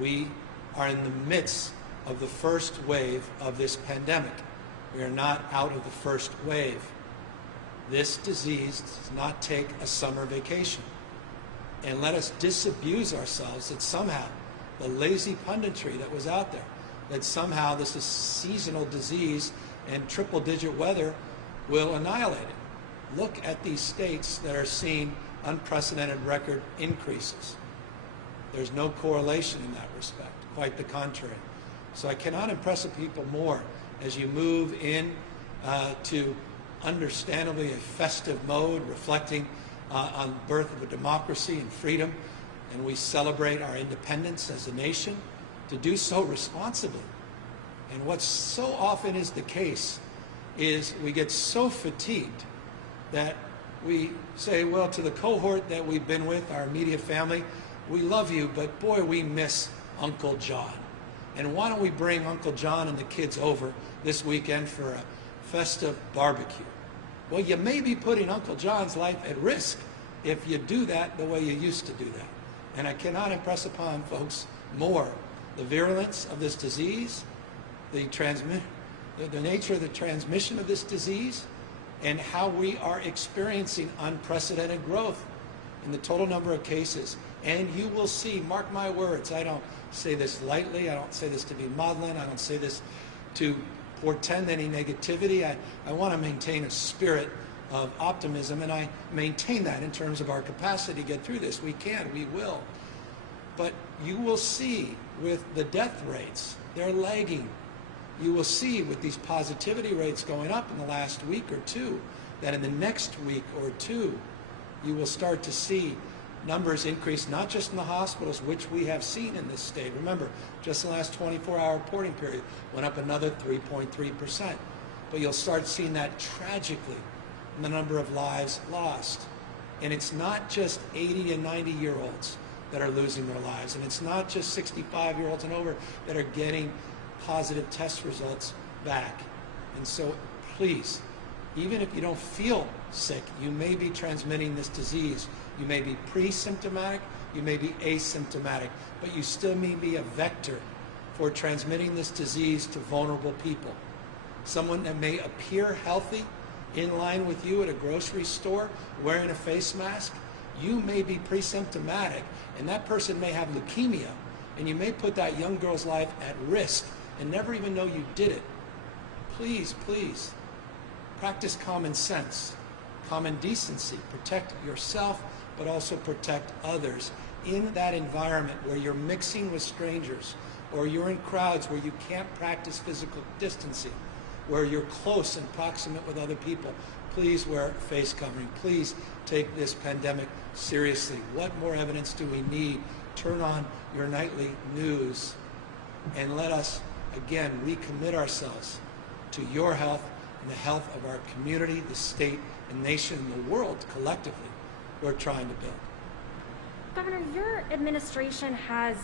We are in the midst of the first wave of this pandemic. We are not out of the first wave. This disease does not take a summer vacation. And let us disabuse ourselves that somehow the lazy punditry that was out there, that somehow this is seasonal disease and triple-digit weather will annihilate it. Look at these states that are seeing unprecedented record increases. There's no correlation in that respect, quite the contrary. So I cannot impress the people more as you move in to understandably a festive mode, reflecting on the birth of a democracy and freedom, and we celebrate our independence as a nation, to do so responsibly. And what so often is the case is we get so fatigued that we say, well, to the cohort that we've been with, our immediate family, we love you, but boy, we miss Uncle John. And why don't we bring Uncle John and the kids over this weekend for a festive barbecue? Well, you may be putting Uncle John's life at risk if you do that the way you used to do that. And I cannot impress upon folks more the virulence of this disease, the nature of the transmission of this disease, and how we are experiencing unprecedented growth in the total number of cases. And you will see, mark my words, I don't say this lightly, I don't say this to be maudlin, I don't say this to portend any negativity. I want to maintain a spirit of optimism, and I maintain that in terms of our capacity to get through this. We can, we will. But you will see with the death rates, they're lagging. You will see with these positivity rates going up in the last week or two, that in the next week or two, you will start to see numbers increase, not just in the hospitals, which we have seen in this state. Remember, just in the last 24-hour reporting period, went up another 3.3%. But you'll start seeing that tragically in the number of lives lost. And it's not just 80 and 90-year-olds that are losing their lives, and it's not just 65-year-olds and over that are getting positive test results back. And so please, even if you don't feel sick, you may be transmitting this disease. You may be pre-symptomatic, you may be asymptomatic, but you still may be a vector for transmitting this disease to vulnerable people. Someone that may appear healthy in line with you at a grocery store wearing a face mask, you may be pre-symptomatic, and that person may have leukemia, and you may put that young girl's life at risk and never even know you did it. Please, please, practice common sense, common decency. Protect yourself, but also protect others in that environment where you're mixing with strangers, or you're in crowds where you can't practice physical distancing, where you're close and proximate with other people. Please wear a face covering. Please take this pandemic seriously. What more evidence do we need? Turn on your nightly news and let us, again, recommit ourselves to your health and the health of our community, the state and nation, and the world collectively we're trying to build. Governor, your administration has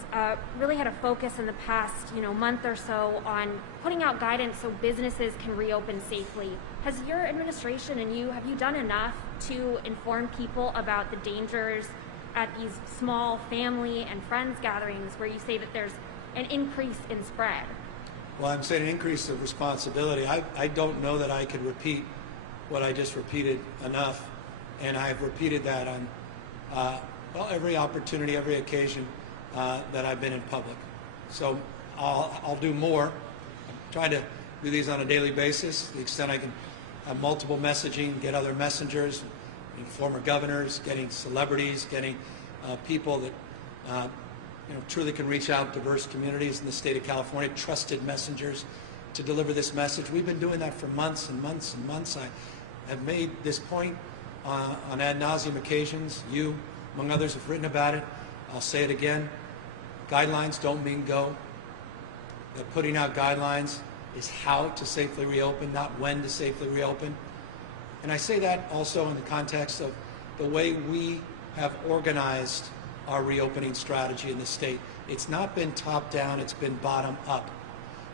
really had a focus in the past, month or so on putting out guidance so businesses can reopen safely. Has your administration and have you done enough to inform people about the dangers at these small family and friends gatherings where you say that there's an increase in spread? Well, I'm saying an increase of responsibility. I don't know that I could repeat what I just repeated enough, and I've repeated that on every opportunity, every occasion that I've been in public. So I'll do more. I'm trying to do these on a daily basis, to the extent I can have multiple messaging, get other messengers, former governors, getting celebrities, getting people that truly can reach out to diverse communities in the state of California, trusted messengers to deliver this message. We've been doing that for months and months and months. I have made this point on ad nauseum occasions. You, among others, have written about it. I'll say it again. Guidelines don't mean go. that putting out guidelines is how to safely reopen, not when to safely reopen. And I say that also in the context of the way we have organized our reopening strategy in the state. It's not been top down, it's been bottom up.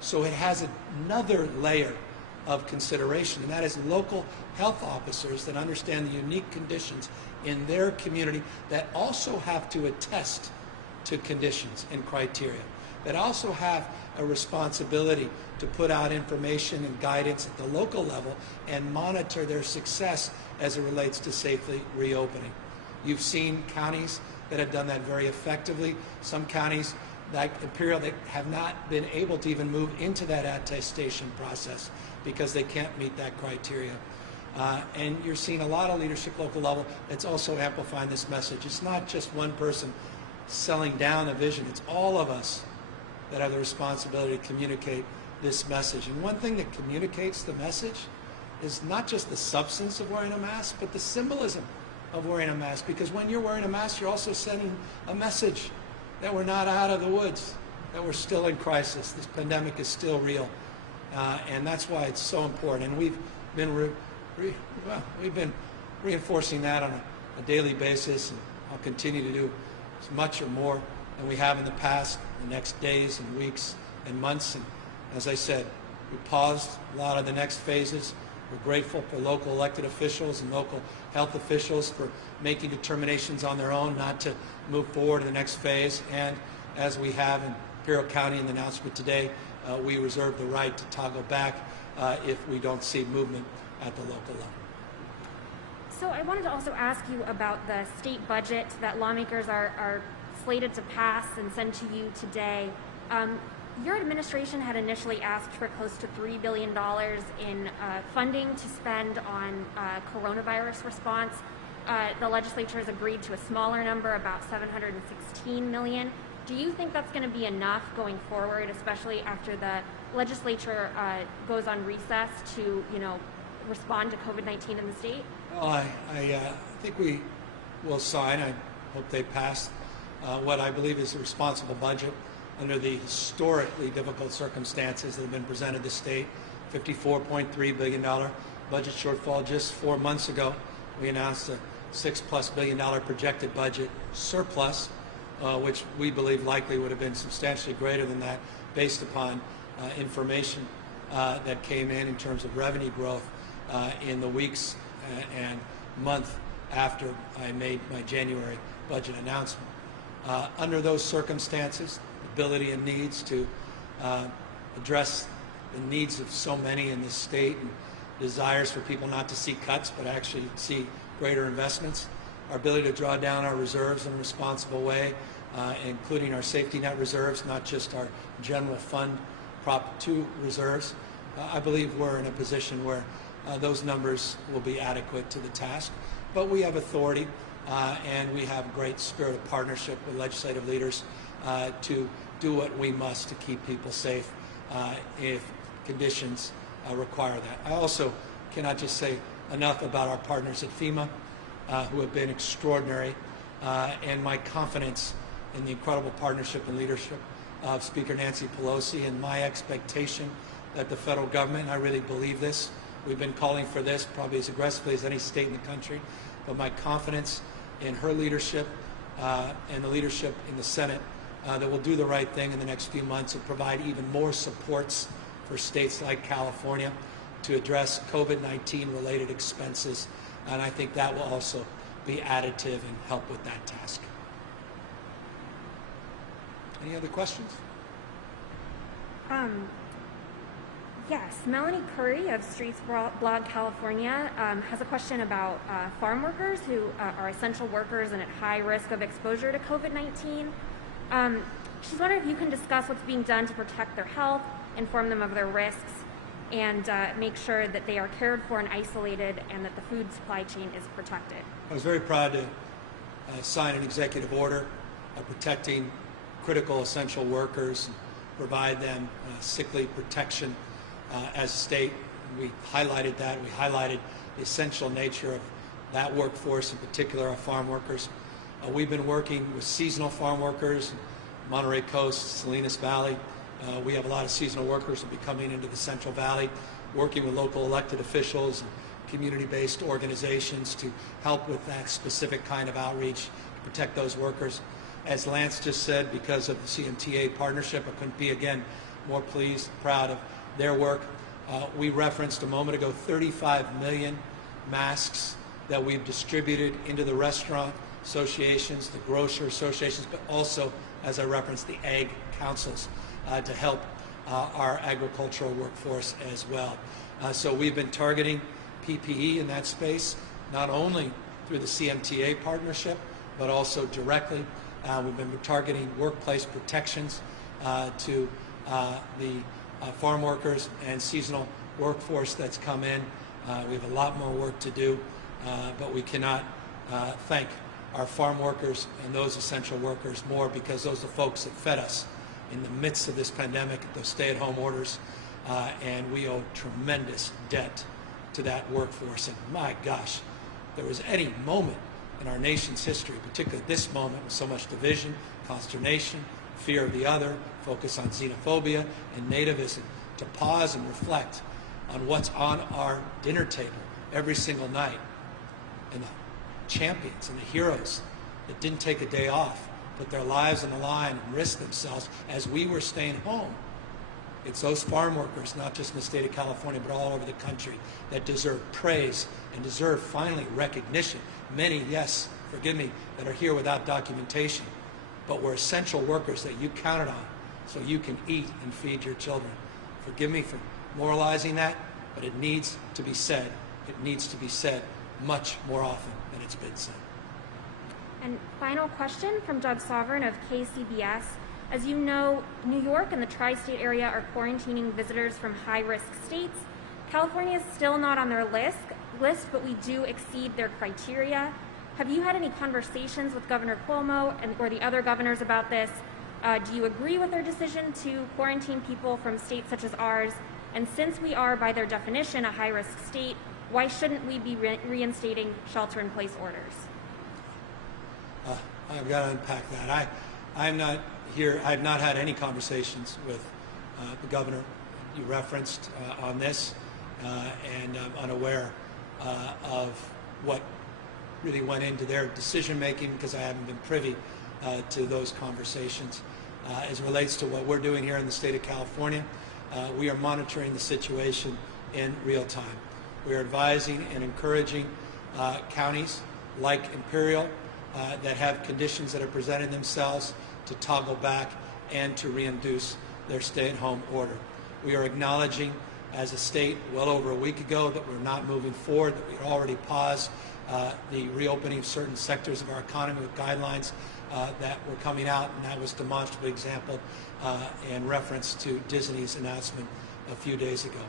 So it has another layer of consideration, and that is local health officers that understand the unique conditions in their community, that also have to attest to conditions and criteria, that also have a responsibility to put out information and guidance at the local level and monitor their success as it relates to safely reopening. You've seen counties that have done that very effectively. Some counties like Imperial that have not been able to even move into that attestation process because they can't meet that criteria. And you're seeing a lot of leadership local level that's also amplifying this message. It's not just one person selling down a vision. It's all of us that have the responsibility to communicate this message. And one thing that communicates the message is not just the substance of wearing a mask, but the symbolism of wearing a mask. Because when you're wearing a mask, you're also sending a message that we're not out of the woods, that we're still in crisis. This pandemic is still real. And that's why it's so important. And we've been reinforcing that on a daily basis, and I'll continue to do as much or more than we have in the past, the next days and weeks and months. And as I said, we paused a lot of the next phases. We're grateful for local elected officials and local health officials for making determinations on their own not to move forward to the next phase. And as we have in Imperial County in the announcement today, we reserve the right to toggle back if we don't see movement at the local level. So I wanted to also ask you about the state budget that lawmakers are slated to pass and send to you today. Your administration had initially asked for close to $3 billion in funding to spend on coronavirus response. The legislature has agreed to a smaller number, about $716 million. Do you think that's going to be enough going forward, especially after the legislature goes on recess to, respond to COVID-19 in the state? Well, I think we will sign. I hope they pass what I believe is a responsible budget under the historically difficult circumstances that have been presented to the state. $54.3 billion budget shortfall. Just 4 months ago, we announced a $6+ billion projected budget surplus, which we believe likely would have been substantially greater than that based upon information that came in terms of revenue growth in the weeks and month after I made my January budget announcement. Under those circumstances, ability and needs to address the needs of so many in this state and desires for people not to see cuts but actually see greater investments, our ability to draw down our reserves in a responsible way, including our safety net reserves, not just our general fund Prop 2 reserves. I believe we're in a position where those numbers will be adequate to the task. But we have authority and we have great spirit of partnership with legislative leaders to do what we must to keep people safe if conditions require that. I also cannot just say enough about our partners at FEMA who have been extraordinary, and my confidence in the incredible partnership and leadership of Speaker Nancy Pelosi, and my expectation that the federal government, and I really believe this, we've been calling for this probably as aggressively as any state in the country, but my confidence in her leadership and the leadership in the Senate that will do the right thing in the next few months and provide even more supports for states like California to address COVID-19 related expenses. And I think that will also be additive and help with that task. Any other questions? Yes, Melanie Curry of Streets Blog California has a question about farm workers who are essential workers and at high risk of exposure to COVID-19. She's wondering if you can discuss what's being done to protect their health, inform them of their risks, and make sure that they are cared for and isolated and that the food supply chain is protected. I was very proud to sign an executive order protecting critical essential workers, and provide them sick leave protection as a state. We highlighted that. We highlighted the essential nature of that workforce, in particular our farm workers. We've been working with seasonal farm workers, Monterey Coast, Salinas Valley, We have a lot of seasonal workers who will be coming into the Central Valley, working with local elected officials and community-based organizations to help with that specific kind of outreach to protect those workers. As Lance just said, because of the CMTA partnership, I couldn't be, again, more pleased, proud of their work. We referenced a moment ago 35 million masks that we've distributed into the restaurant associations, the grocer associations, but also, as I referenced, the ag councils to help our agricultural workforce as well. So we've been targeting PPE in that space, not only through the CMTA partnership, but also directly. We've been targeting workplace protections to the farm workers and seasonal workforce that's come in. We have a lot more work to do, but we cannot thank our farm workers and those essential workers more, because those are the folks that fed us in the midst of this pandemic, those stay-at-home orders, and we owe tremendous debt to that workforce. And my gosh, if there was any moment in our nation's history, particularly this moment with so much division, consternation, fear of the other, focus on xenophobia and nativism, to pause and reflect on what's on our dinner table every single night, and the champions and the heroes that didn't take a day off, put their lives on the line and risked themselves as we were staying home. It's those farm workers, not just in the state of California, but all over the country, that deserve praise and deserve, finally, recognition. Many, yes, forgive me, that are here without documentation, but we're essential workers that you counted on so you can eat and feed your children. Forgive me for moralizing that, but it needs to be said. It needs to be said much more often than it's been said. And final question from Doug Sovereign of KCBS. As you know, New York and the tri-state area are quarantining visitors from high-risk states. California is still not on their list, but we do exceed their criteria. Have you had any conversations with Governor Cuomo or the other governors about this? Do you agree with their decision to quarantine people from states such as ours? And since we are, by their definition, a high-risk state, why shouldn't we be reinstating shelter-in-place orders? I've got to unpack that. I'm not here. I've not had any conversations with the governor you referenced on this, and I'm unaware of what really went into their decision-making, because I haven't been privy to those conversations. As it relates to what we're doing here in the state of California, we are monitoring the situation in real time. We are advising and encouraging counties like Imperial that have conditions that are presenting themselves to toggle back and to reinduce their stay-at-home order. We are acknowledging as a state well over a week ago that we're not moving forward, that we had already paused the reopening of certain sectors of our economy with guidelines that were coming out, and that was demonstrably example in reference to Disney's announcement a few days ago.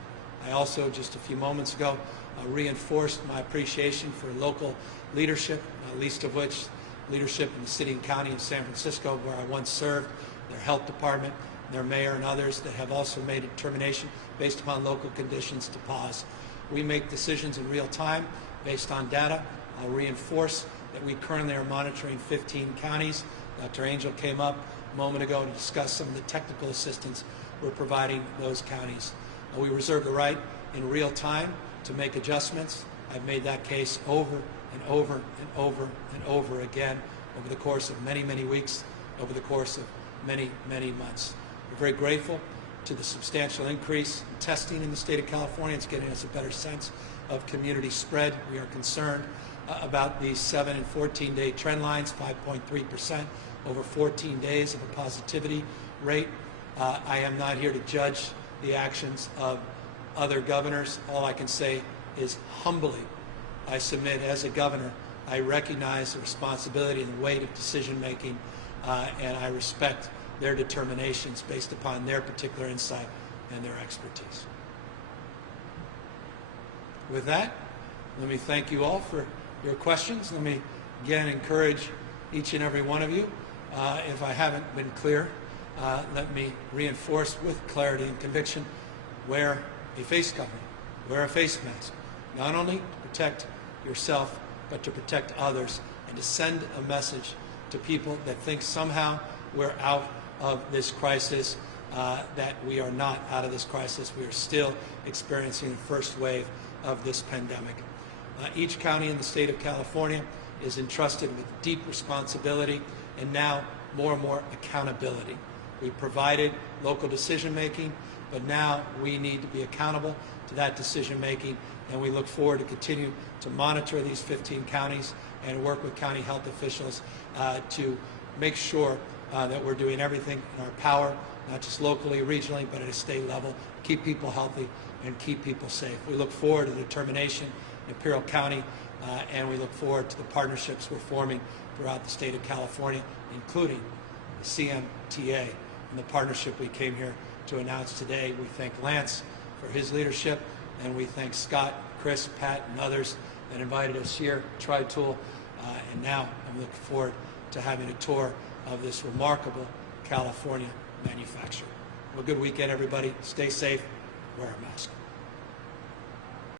I also, just a few moments ago, reinforced my appreciation for local leadership, least of which leadership in the city and county of San Francisco, where I once served, their health department, their mayor, and others that have also made a determination based upon local conditions to pause. We make decisions in real time based on data. I'll reinforce that we currently are monitoring 15 counties. Dr. Angel came up a moment ago to discuss some of the technical assistance we're providing those counties. We reserve the right in real time to make adjustments. I've made that case over and over and over and over again over the course of many, many weeks, over the course of many, many months. We're very grateful to the substantial increase in testing in the state of California. It's getting us a better sense of community spread. We are concerned about the 7 and 14-day trend lines, 5.3% over 14 days of a positivity rate. I am not here to judge the actions of other governors. All I can say is humbly, I submit as a governor, I recognize the responsibility and the weight of decision-making, and I respect their determinations based upon their particular insight and their expertise. With that, let me thank you all for your questions. Let me again encourage each and every one of you. If I haven't been clear, let me reinforce with clarity and conviction: wear a face covering, wear a face mask, not only to protect yourself, but to protect others, and to send a message to people that think somehow we're out of this crisis that we are not out of this crisis. We are still experiencing the first wave of this pandemic. Each county in the state of California is entrusted with deep responsibility and now more and more accountability. We provided local decision making, but now we need to be accountable to that decision making, and we look forward to continue to monitor these 15 counties and work with county health officials to make sure that we're doing everything in our power, not just locally, regionally, but at a state level, keep people healthy and keep people safe. We look forward to the determination in Imperial County, and we look forward to the partnerships we're forming throughout the state of California, including the CMTA and the partnership we came here to announce today. We thank Lance for his leadership, and we thank Scott, Chris, Pat, and others that invited us here, Tri-Tool, and now I'm looking forward to having a tour of this remarkable California manufacturer. Have a good weekend, everybody. Stay safe. Wear a mask.